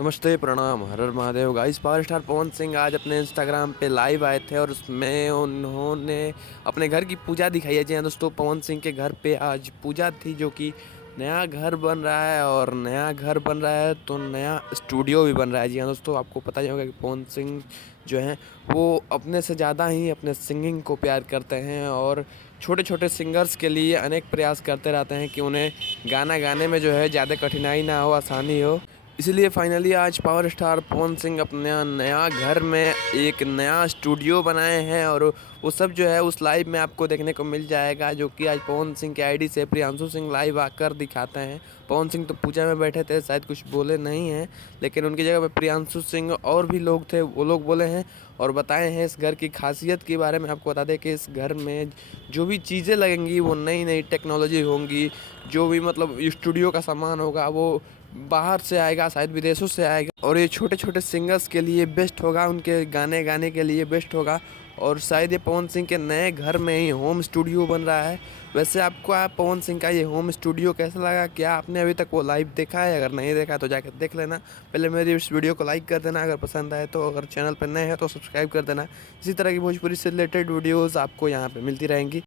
नमस्ते, प्रणाम, हर हर Mahadev. Guys, power star Pawan Singh आज अपने इंस्टाग्राम पे लाइव आए थे और उसमें उन्होंने अपने घर की पूजा दिखाई है। जी हाँ दोस्तों, पवन सिंह के घर पे आज पूजा थी, जो कि नया घर बन रहा है और नया घर बन रहा है तो नया स्टूडियो भी बन रहा है। जी हाँ दोस्तों, आपको पता ही होगा कि पवन सिंह जो हैं वो अपने से ज़्यादा ही अपने सिंगिंग को प्यार करते हैं और छोटे छोटे सिंगर्स के लिए अनेक प्रयास करते रहते हैं कि उन्हें गाना गाने में जो है ज़्यादा कठिनाई ना हो, आसानी हो। इसलिए फाइनली आज पावर स्टार पवन सिंह अपने नया घर में एक नया स्टूडियो बनाए हैं और वो सब जो है उस लाइव में आपको देखने को मिल जाएगा, जो कि आज पवन सिंह के आईडी से प्रियांशु सिंह लाइव आकर दिखाते हैं। पवन सिंह तो पूजा में बैठे थे, शायद कुछ बोले नहीं हैं, लेकिन उनकी जगह पे प्रियांशु सिंह और भी लोग थे, वो लोग बोले हैं और बताए हैं इस घर की खासियत के बारे में। आपको बता दें कि इस घर में जो भी चीज़ें लगेंगी वो नई नई टेक्नोलॉजी होंगी। जो भी मतलब स्टूडियो का सामान होगा वो बाहर से आएगा, शायद विदेशों से आएगा और ये छोटे छोटे सिंगर्स के लिए बेस्ट होगा, उनके गाने गाने के लिए बेस्ट होगा। और शायद ये पवन सिंह के नए घर में ही होम स्टूडियो बन रहा है। वैसे आपको पवन सिंह का ये होम स्टूडियो कैसा लगा? क्या आपने अभी तक वो लाइव देखा है? अगर नहीं देखा तो जाकर देख लेना। पहले मेरी इस वीडियो को लाइक कर देना अगर पसंद आए तो, अगर चैनल पर नए हैं तो सब्सक्राइब कर देना। इसी तरह की भोजपुरी से रिलेटेड वीडियोज़ आपको यहाँ पर मिलती रहेंगी।